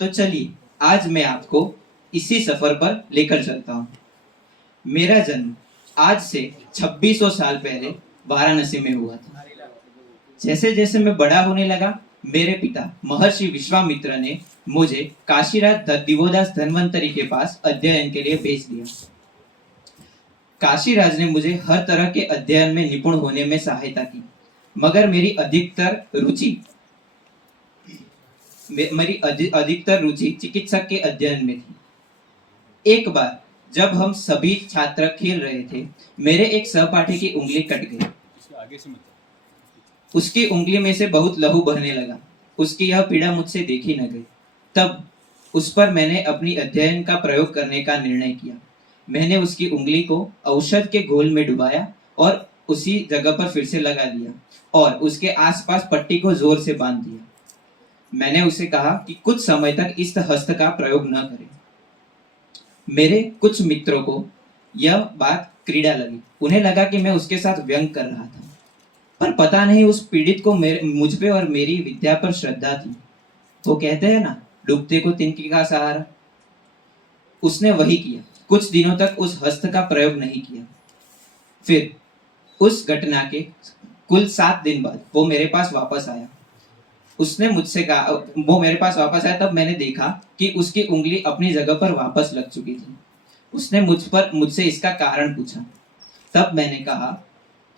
तो चलिए आज मैं आपको इसी सफर पर लेकर चलता हूँ। मेरा जन्म आज से 2600 साल पहले वाराणसी में हुआ था। जैसे जैसे मैं बड़ा होने लगा, मेरे पिता महर्षि विश्वामित्र ने मुझे काशीराज दिवोदास धन्वंतरी के पास अध्ययन के लिए भेज दिया। काशीराज ने मुझे हर तरह के अध्ययन में निपुण होने में सहायता की, मगर मेरी अधिकतर रुचि चिकित्सक के अध्ययन में थी। एक बार जब हम सभी छात्र खेल रहे थे, मेरे एक सहपाठी की उंगली कट गई। उसकी उंगली में से बहुत लहू बहने लगा। उसकी यह पीड़ा मुझसे देखी न गई। तब उस पर मैंने अपनी अध्ययन का प्रयोग करने का निर्णय किया। मैंने उसकी उंगली को औषध के घोल में डुबाया और उसी जगह पर फिर से लगा दिया और उसके आसपास पट्टी को जोर से बांध दिया। मैंने उसे कहा कि कुछ समय तक इस हस्त का प्रयोग न करें। मेरे कुछ मित्रों को यह बात क्रीड़ा लगी। उन्हें लगा कि मैं उसके साथ व्यंग कर रहा था, पर पता नहीं उस पीड़ित को मुझ पे और मेरी विद्या पर श्रद्धा थी। वो कहते हैं ना, डूबते को तिनके का सहारा। उसने वही किया। कुछ दिनों तक उस हस्त का प्रयोग नहीं किया। फिर उस घटना के कुल 7 दिन बाद वो मेरे पास वापस आया। उसने मुझसे कहा, वो मेरे पास वापस आया, तब मैंने देखा कि उसकी उंगली अपनी जगह पर वापस लग चुकी थी। उसने मुझसे इसका कारण पूछा। तब मैंने कहा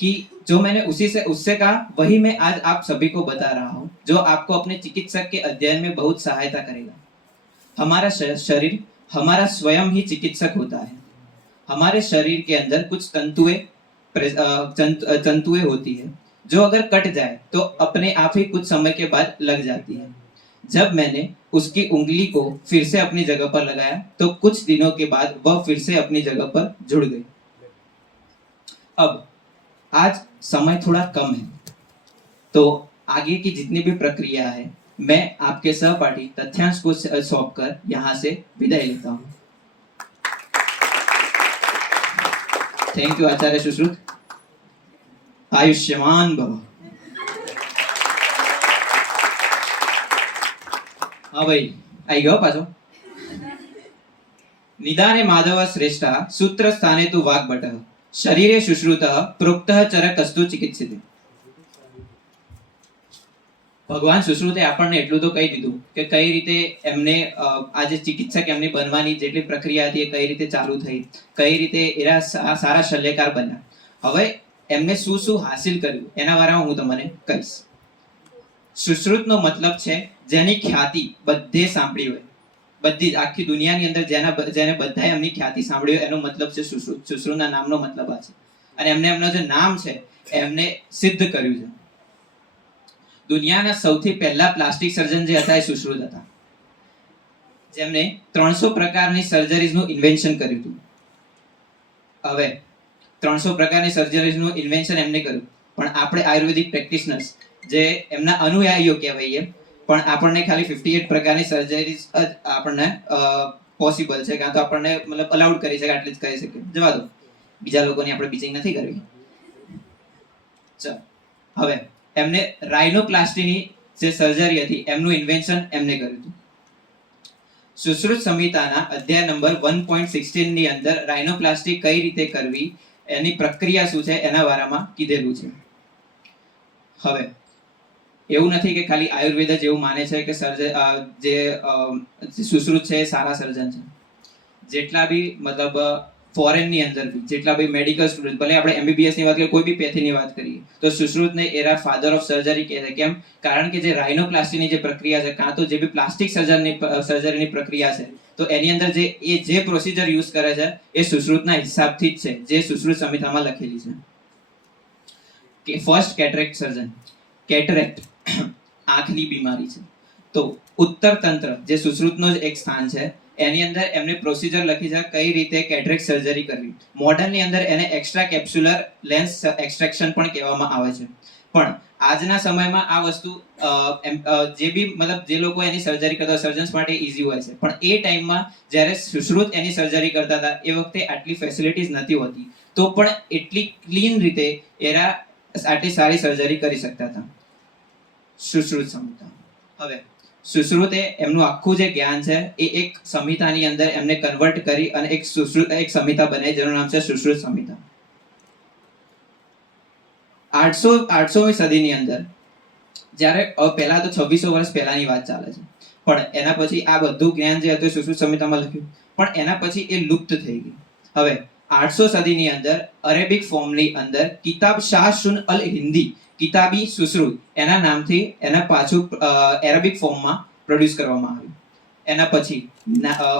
कि जो मैंने उससे कहा वही मैं आज आप सभी को बता रहा हूँ, जो आपको अपने चिकित्सक के अध्ययन में बहुत सहायता करेगा। हमारा शरीर हमारा स्वयं ही चिकित्सक होता है। हमारे शरीर के अंदर कुछ तंतुएं होती है, जो अगर कट जाए तो अपने आप ही कुछ समय के बाद लग जाती है। जब मैंने उसकी उंगली को फिर से अपनी जगह पर लगाया तो कुछ दिनों के बाद वह फिर से अपनी जगह पर जुड़ गई। अब आज समय थोड़ा कम है, तो आगे की जितनी भी प्रक्रिया है मैं आपके सहपाठी तथ्यांश को सौंप कर यहाँ से विदाई लेता हूँ। थैंक यू आचार्य सुश्रुत। आयुष्मान भव। हाँ भाई, आई गयो पाछो। निदाने माधव श्रेष्ठा सूत्र स्थाने तु वाग्भटः शरीरे शुश्रुतः प्रोक्तः चरकस्तु चिकित्सिते। ભગવાન સુશ્રુતે આપણને એટલું તો કહી દીધું કે કઈ રીતે એમને આ જે ચિકિત્સક એમની બનવાની જેટલી પ્રક્રિયા હતી એ કઈ રીતે ચાલુ થઈ, કઈ રીતે એરા સારા શલ્યકાર બન્યા। હવે એમને શું શું હાસિલ કર્યું એના બારામાં હું તમને કહીશ। સુશ્રુતનો મતલબ છે જેની ખ્યાતિ બધે સાંભળી હોય, બધી જ આખી દુનિયાની અંદર જેને બધાએ એમની ખ્યાતિ સાંભળી હોય એનો મતલબ છે સુશ્રુત। સુશ્રુતના નામનો મતલબ આ છે અને એમને એમનો જે નામ છે એમને સિદ્ધ કર્યું છે। દુનિયાના સૌથી પહેલા પ્લાસ્ટિક સર્જન જે હતા એ સુશ્રુત હતા, જેમને 300 પ્રકારની સર્જરીઝનું ઇન્વેન્શન કર્યું હતું। હવે 300 પ્રકારની સર્જરીઝનું ઇન્વેન્શન એમને કર્યું, પણ આપણે આયુર્વેદિક પ્રેક્ટિશનર્સ જે એમના અનુયાયીઓ કહેવાઈએ, પણ આપણને ખાલી 58 પ્રકારની સર્જરીઝ જ આપણને પોસિબલ છે, કાં તો આપણને મતલબ અલાઉડ કરી શકે, આટલી જ કરી શકે। જવા દો, બીજા લોકોની આપણે બીચિંગ નથી કરવી। ચાલો, હવે એમને રાઇનોપ્લાસ્ટીની જે સર્જરી હતી એમનું ઇન્વેન્શન એમને કર્યું હતું। સુશ્રુત સંહિતાના અધ્યાય નંબર 1.16 ની અંદર રાઇનોપ્લાસ્ટી કઈ રીતે કરવી એની પ્રક્રિયા શું છે એના બારામાં કીધેલું છે। હવે એવું નથી કે ખાલી આયુર્વેદ જ એવું માને છે કે જે સુશ્રુત છે એ સારા સર્જન છે। જેટલા બી મતલબ ફોરેન ની અંદર બી જેટલા બી મેડિકલ સ્ટુડન્ટ, ભલે આપણે એમબીબીએસ ની વાત કરીએ, કોઈ બી પેથીની વાત કરીએ, તો સુશ્રુતને એરા ફાધર ઓફ સર્જરી કહે છે। કેમ? કારણ કે જે રાઇનોપ્લાસ્ટીની જે પ્રક્રિયા છે, કાં તો જે બી પ્લાસ્ટિક સર્જરીની પ્રક્રિયા છે, તો એની અંદર જે પ્રોસિજર યુઝ કરે છે એ સુશ્રુતના હિસાબથી જ છે, જે સુશ્રુત સંહિતામાં લખેલી છે। કે ફર્સ્ટ કેટરેક્ટ સર્જન। કેટરેક્ટ આંખની બીમારી છે, તો ઉત્તર તંત્ર જે સુશ્રુતનો જ એક સ્થાન છે એની અંદર એમને પ્રોસિજર લખી છે કઈ રીતે કેટરેક્ટ સર્જરી કરવી। મોડર્નની અંદર એને એક્સ્ટ્રા કેપ્સ્યુલર લેન્સ એક્સટ્રેક્શન પણ કહેવામાં આવે છે। પણ આજના સમયમાં આ વસ્તુ જે બી મતલબ જે લોકો એની સર્જરી કરતા સર્જન્સ માટે ઈઝી હોય છે, પણ એ ટાઈમમાં જ્યારે સુશ્રુત એની સર્જરી કરતા હતા એ વખતે આટલી ફેસિલિટીઝ નથી હોતી, તો પણ એટલી ક્લીન રીતે એરા આટલી સારી સર્જરી કરી શકતા હતા। સુશ્રુત સંહિતા। હવે સુશ્રુતે એમનું આખું જે જ્ઞાન છે એ એક સંહિતાની અંદર એમને કન્વર્ટ કરી અને એક સંહિતા બનાવી જેનું નામ છે સુશ્રુત સંહિતા. 800મી સદીની અંદર જ્યારે પહેલા તો 2600 વર્ષ પહેલાની વાત ચાલે છે, પણ એના પછી આ બધું જ્ઞાન જે હતું સુશ્રુત સંહિતામાં લખ્યું, પણ એના પછી એ લુપ્ત થઈ ગયું. હવે 800 સદીની અંદર અરેબિક ફોર્મની અંદર કિતાબ શાહ સુન અલ હિન્દી કિતાબી સુશ્રુત એના નામથી એના પાછું એરેબિક ફોર્મમાં પ્રોડ્યુસ કરવામાં આવ્યું. એના પછી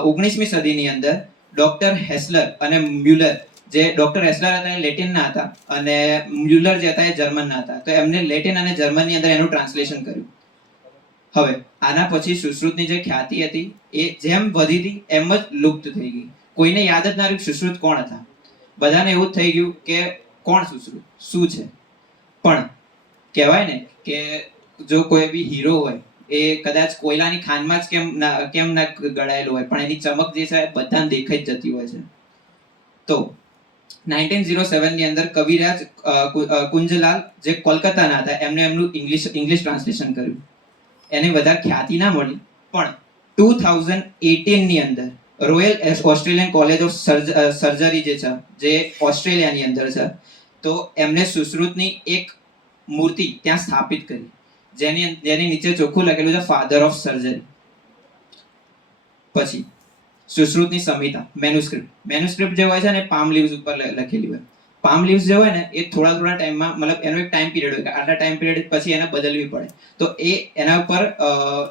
19મી સદીની અંદર ડોક્ટર હેસલર અને મ્યુલર, જે ડોક્ટર હેસલર હતા એ લેટિનના હતા અને મ્યુલર જે હતા એ જર્મનના હતા, તો એમને લેટિન અને જર્મનની અંદર એનું ટ્રાન્સલેશન કર્યું. હવે આના પછી સુશ્રુતની જે ખ્યાતિ હતી એ જેમ વધી હતી એમ જ લુપ્ત થઈ ગઈ. કોઈને યાદ જ ના રહ્યું સુશ્રુત કોણ હતા. બધાને એવું જ થઈ ગયું કે કોણ સુશ્રુત, શું છે. પણ કહેવાય ને કે જો કોઈ બી હીરો હોય એ કદાચ કોયલાની ખાનમાં જ કેમ ના ગળાયેલો હોય, પણ એની ચમક જે છે બધાને દેખાઈ જ જતી હોય છે. તો 1907 ની અંદર કવિરાજ કુંજલાલ જે કોલકાતાના હતા એમને એમનું ઇંગ્લિશ ટ્રાન્સલેશન કર્યું. એને વધારે ખ્યાતિ ના મળી, પણ 2018 ની અંદર royal Australian college of surgery જે છે જે ઓસ્ટ્રેલિયાની અંદર છે, તો એમને સુશ્રુતની એક મૂર્તિ ત્યાં સ્થાપિત કરી જેની નીચે ચોખ્ખું લખેલું છે ફાધર ઓફ સર્જરી. પછી સુશ્રુતની સંહિતા મેન્યુસ્ક્રિપ્ટ જે હોય છે ને પામ લીવ્સ ઉપર લખેલી હોય. પામ લીવ્સ જે હોય ને એ થોડા ટાઈમમાં, મતલબ એનો એક ટાઈમ પીરિયડ હોય કે આટલા ટાઈમ પીરિયડ પછી એને બદલવી પડે, તો એ એના ઉપર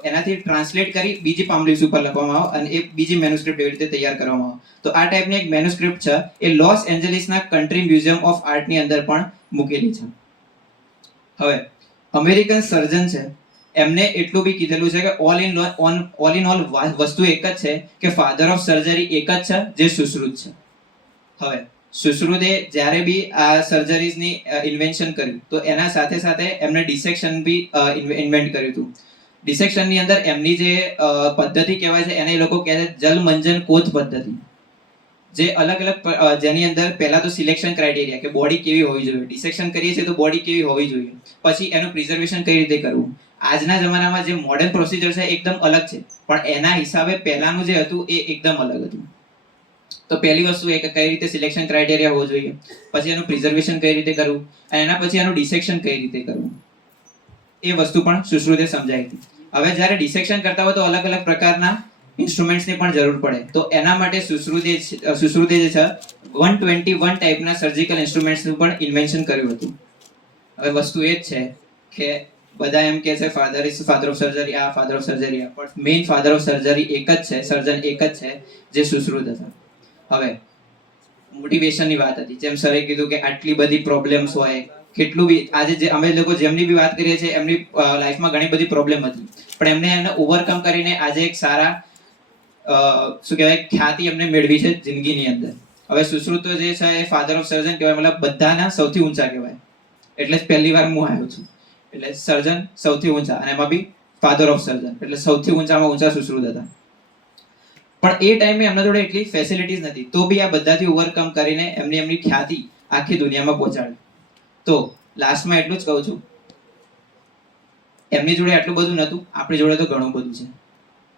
એનાથી ટ્રાન્સલેટ કરી બીજી પામ લીવ્સ ઉપર લખવામાં આવે અને એ બીજી મેન્યુસ્ક્રિપ્ટ એવી રીતે તૈયાર કરવામાં આવે. તો આ ટાઈપની એક મેન્યુસ્ક્રિપ્ટ છે એ લોસ એન્જલિસના કન્ટ્રી મ્યુઝિયમ ઓફ આર્ટની અંદર પણ મૂકેલી છે. હવે અમેરિકન સર્જન છે એમને એટલું બી કીધેલું છે કે ઓલ ઇન ઓલ વસ્તુ એક જ છે કે ફાધર ઓફ સર્જરી એક જ છે જે સુશ્રુત છે. હવે સુશ્રુતે જ્યારે બી આ સર્જરીઝની ઇન્વેન્શન કર્યું તો એના સાથે સાથે એમને ડિસેક્શન બી ઇન્વેન્ટ કર્યું હતું. ડિસેક્શનની અંદર એમની જે પદ્ધતિ કહેવાય છે એને એ લોકો કહે છે જલમંજન કોથ પદ્ધતિ, જે અલગ જેની અંદર પહેલા તો સિલેક્શન ક્રાઇટેરિયા કે બોડી કેવી હોવી જોઈએ, ડિસેક્શન કરીએ છીએ તો બોડી કેવી હોવી જોઈએ, પછી એનું પ્રિઝર્વેશન કઈ રીતે કરવું. આજના જમાનામાં જે મોડર્ન પ્રોસિજર છે એકદમ અલગ છે, પણ એના હિસાબે પહેલાનું જે હતું એ એકદમ અલગ હતું. તો પહેલી વસ્તુ એ કે કઈ રીતે સિલેક્શન ક્રાઇટેરિયા હોવો જોઈએ, પછી એનું પ્રિઝર્વેશન કઈ રીતે કરવું અને એના પછી એનું ડિસેક્શન કઈ રીતે કરવું, એ વસ્તુ પણ સુશ્રુતે સમજાવી હતી. હવે જ્યારે ડિસેક્શન કરતા હોય તો અલગ પ્રકારના ઇન્સ્ટ્રુમેન્ટ્સની પણ જરૂર પડે, તો એના માટે સુશ્રુતે જે છે 121 ટાઈપના સર્જિકલ ઇન્સ્ટ્રુમેન્ટ્સનું પણ ઇન્વેન્શન કર્યું હતું. હવે વસ્તુ એ જ છે કે બધા એમ કે છે ફાધર ઓફ સર્જરી આ, ફાધર ઓફ સર્જરી આ, પણ મેઇન ફાધર ઓફ સર્જરી એક જ છે, સર્જન એક જ છે જે સુશ્રુત હતા. હવે મોટિવેશનની વાત હતી, જેમ સરે કીધું કે આટલી બધી પ્રોબ્લેમ્સ હોય, કેટલું બી આજે જે અમે લોકો જેમની બી વાત કરીએ છીએ એમની લાઈફમાં ઘણી બધી પ્રોબ્લેમ હતી, પણ એમને એને ઓવરકમ કરીને આજે એક સારા શું કહેવાય ખ્યાતિ એમને મેળવી છે જિંદગીની અંદર. હવે સુશ્રુત જે છે એ ફાધર ઓફ સર્જન કહેવાય, મતલબ બધાના સૌથી ઊંચા કહેવાય. એટલે જ પહેલી વાર હું આવ્યો છું, એટલે સર્જન સૌથી ઊંચા અને એમાં બી ફાધર ઓફ સર્જન, એટલે સૌથી ઊંચામાં ઊંચા સુશ્રુત હતા. પણ એ ટાઈમે એમના જોડે એટલી ફેસિલિટીઝ નથી, તો બી આ બધાથી ઓવરકમ કરીને એમની ખ્યાતિ આખી દુનિયામાં પહોંચાડી. તો લાસ્ટમાં એટલું જ કહું છું, એમની જોડે આટલું બધું નહોતું, આપણી જોડે તો ઘણું બધું છે.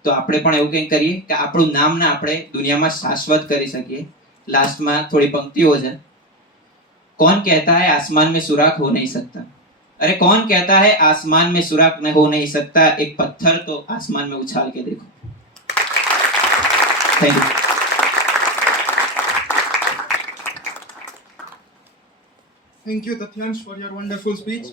તો આપણે પણ એવું કંઈક કરીએ કે આપણું નામને આપણે દુનિયામાં શાશ્વત કરી શકીએ. લાસ્ટમાં થોડી પંક્તિઓ છે. कौन कहता है आसमान में सुराख हो नहीं सकता, अरे कौन कहता है आसमान में सुराख हो नहीं सकता, एक पत्थर तो आसमान में उछाल के देखो. Thank you. Thank you, Tatyansh, for your wonderful speech.